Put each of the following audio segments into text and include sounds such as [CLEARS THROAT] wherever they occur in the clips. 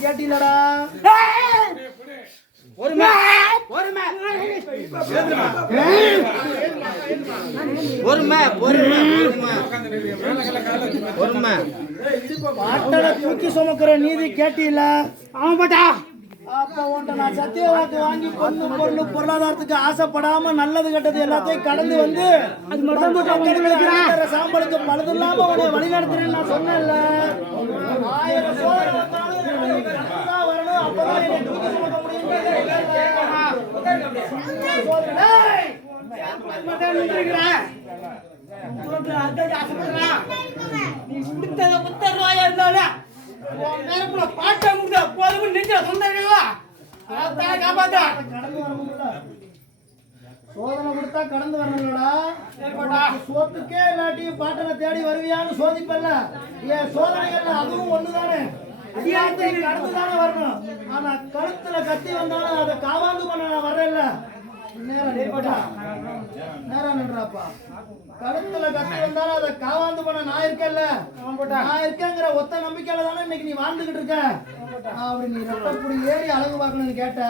கேட்டீங்களடா? பொறுமை பொறுமை. பொறுமை பொறுமை பொறுமை. பாட்டனை தூக்கி சுமக்கிற நீதி கேட்டீல அப்ப உன்ட்ட நான் சத்திய வாக்கு வாங்கி பொண்ணு பொருள் பொருளாதாரத்துக்கு ஆசைப்படாம நல்லது கெட்டது எல்லாத்தையும் கடந்து வந்து சாம்பலுக்கு பழுது இல்லாம உன்னை வழி நடத்துறேன்னு நான் சொன்னேன்ல. ஆயிரம் சோதனை நீ கடந்துதான் வரணும் அப்பதான் என்னை தூக்கி சுமக்க நீ கொடுத்தத முத்த ரூபாயா இருந்தாலும் உன் மேரப்புல பாட்டை கொடுத்த போதும் நெஞ்ச சொந்தங்களா காப்பாத்தா கடந்து வரணும்ல சோதனை கொடுத்தா கடந்து வரணும்லடா. சோத்துக்கே இல்லாட்டி பாட்டனை தேடி வருவியான்னு சோதிப்பல்ல. என் சோதனைகள்ல அதுவும் ஒண்ணுதானே? எல்லாத்தையும் கடந்து தானே வரணும். ஆனா கழுத்துல கத்தி வந்தாலும் அதை காவாந்து பண்ண நான் வர்றேன்ல. நேரம் நிற்பட்டா நேரம் நின்றாப்பா கழுத்துல கத்தி வந்தாலும் அதை காவாந்து பண்ண நான் இருக்கேன்ல. நான் இருக்கேங்கிற ஒத்த நம்பிக்கையில தானே இன்னைக்கு நீ வாழ்ந்துகிட்டு இருக்க? அப்படி நீ ரெட்டப்புடி ஏறி அழகு பார்க்கணும்னு கேட்ட.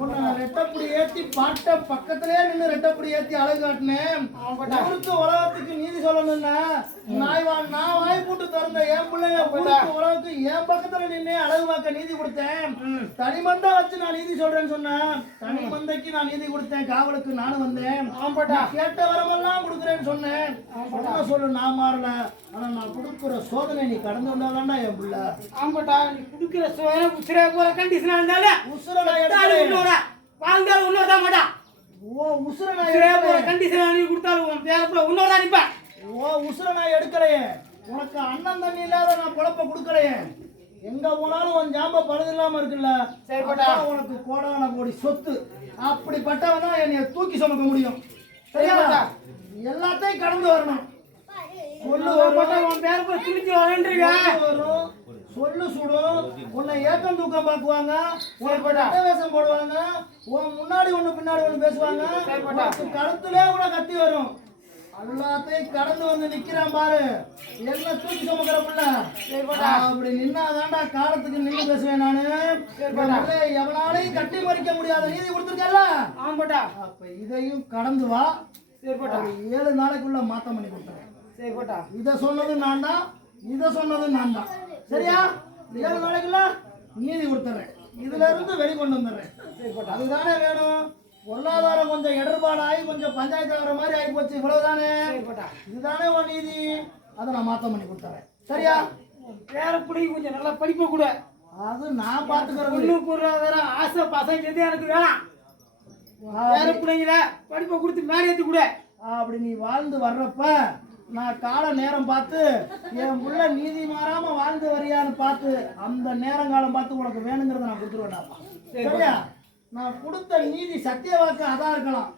உன்னை நான் ரெட்டப்புடி ஏத்தி பாட்ட பக்கத்திலே நின்று ரெட்டப்புடி ஏத்தி அழகு காட்டினேன். ஊருக்கு உலகத்துக்கு நீதி சொல்லணும்னா நாய் வா நான் வாய் போட்டு திறந்த என் பிள்ளைங்க ஊருக்கு உலகத்துக்கு என் பக்கத்துல நின்று அழகு பார்க்க நீதி கொடுத்தேன். தனி மந்தா வச்சு நான் நீதி சொல்றேன்னு சொன்னேன். தனி மந்தைக்கு நான் நீதி கொடுத்தேன். காவலுக்கு நானும் வந்தேன். கேட்ட வரமெல்லாம் கொடுக்குறேன்னு சொன்னேன். சொன்ன சொல்லு நான் மாறல. ஆனா நான் கொடுக்குற சோதனை நீ கடந்து வந்தாதான்டா என் பிள்ளை. ஆமாட்டா நீ குடுக்கிற சோதனை உச்சிரா போற கண்டிஷனா இருந்தாலும் உசுரை. உன்னோட வாழ்ந்தாலும் உன்னோட மாட்டா ஓ உசுரை நான் போற. கண்டிஷனா நீ கொடுத்தாலும் உன் பேரப்புல உன்னோட நிப்பேன் ஓ உசுரை நான் எடுக்கலையே. உனக்கு அண்ணன் தண்ணி இல்லாத நான் பொழப்ப கொடுக்கலையே. எங்க போனாலும் உன் ஜாம்ப பழுது இல்லாம இருக்குல்ல. சரிப்பட்டா. உனக்கு கோடான கோடி சொத்து. அப்படிப்பட்டவன் தான் என்னைய தூக்கி சுமக்க முடியும். சரியா? சரிப்பட்டா. எல்லாத்தையும் கடந்து வரணும். சொல்லு போட்டா வரும் உன் பேரப்புல துணிச்சு வரேன்றீங்க சொல்லு சுடும் உன்னை ஏக்கம் தூக்கம் பார்க்குவாங்க. உனக்கு வேஷம் போடுவாங்க. உன் முன்னாடி ஒண்ணு பின்னாடி ஒண்ணு பேசுவாங்க. கழுத்திலே கூட கத்தி வரும். எல்லாத்தையும் கடந்து வந்து நிக்கிறான் பாரு. என்ன தூக்கி சுமக்கிற புள்ள. அப்படி நின்னாதான்டா காலத்துக்கு நின்னு பேசுவேன் நானு. எவனாலையும் கட்டி மறிக்க முடியாத நீதி கொடுத்துருக்கல ஆமாட்டா அப்ப இதையும் கடந்து வா. சரிப்பட்டா ஒரு ஏழு நாளைக்குள்ள மாத்தம் பண்ணி கொடுத்துறேன் சரிப்பட்டா இத சொன்னது நான் தான் இத சொன்னது நான் தான். சரியா? ஏழு நாளைக்குள்ள நீதி கொடுத்துறேன். இதுல இருந்து வெளி கொண்டு வந்துடுறேன் அதுதானே வேணும். பொருளாதாரம் கொஞ்சம் இடர்பாடாகி கொஞ்சம் பஞ்சாயத்து ஆகிற மாதிரி ஆகி போச்சு. இவ்வளவுதானே? இதுதானே உன் நீதி? அதை நான் மாத்தம் பண்ணி கொடுத்துறேன். சரியா? உன் பேரப்புள்ளைக்கு கொஞ்சம் நல்லா படிப்பை கூட. அது நான் பொருளாதாரம் ஆசை பசங்க எனக்கு வேணாம். பேரப்புள்ளைங்கள படிப்பை கொடுத்து மேலேற்றி கூட. அப்படி நீ வாழ்ந்து வர்றப்ப நான் கால நேரம் பார்த்து என் புள்ள நீதி மாறாம வாழ்ந்து வரியான்னு பார்த்து அந்த நேரம் காலம் பார்த்து உனக்கு வேணுங்கிறத நான் கொடுத்துருவேன்டாப்பா. சரியா? நான் கொடுத்த நீதி சத்திய வாக்கு அதான் இருக்கலாம்.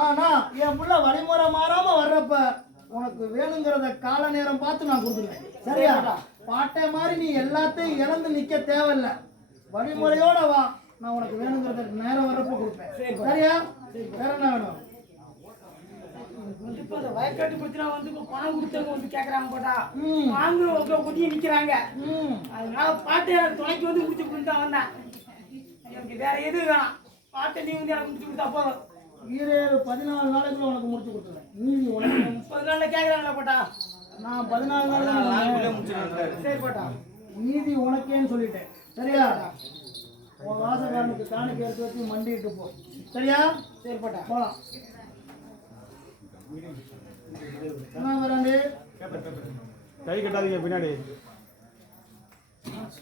ஆனா என் புள்ள வழிமுறை மாறாம வர்றப்ப உனக்கு வேணுங்கிறத கால நேரம் பார்த்து நான் கொடுத்துருவேன். சரியா? பாட்டை மாதிரி நீ எல்லாத்தையும் இழந்து நிக்க தேவையில்ல. வழிமுறையோட வா. நான் உனக்கு வேணுங்கிறத நேரம் வர்றப்ப கொடுப்பேன். சரியா? வேற என்ன வேணும்? இப்போ அந்த வயக்காட்டு வந்து இப்போ பணம் கொடுத்தவங்க வந்து கேட்குறாங்க போட்டா. வாங்குறவங்க ஒதுங்கி நிற்கிறாங்க அதனால பாட்டு எனக்கு துணைக்கு வந்து முடிச்சு கொடுத்து தான் வந்தேன். எனக்கு வேற எதுவும் வேணாம். பாட்டை நீ வந்து எனக்கு முடிச்சு கொடுத்தா போதும். ஈரேழு பதினாலு நாளைக்குள்ள உனக்கு முடிச்சு கொடுத்துருவேன் நீதி உனக்கு [CLEARS THROAT] முப்பது நாள்ல கேட்குறாங்களா போட்டா? நான் பதினாலு நாள். சரி. போட்டா. நீதி உனக்கேன்னு சொல்லிட்டேன். சரியா? உன் வாசகாரனுக்கு காணிக்கை எடுத்து வச்சு மண்டிட்டு போ. சரியா? சரி போட்டா. போலாம். என்ன வராண்டு. கை கட்டாதீங்க பின்னாடி.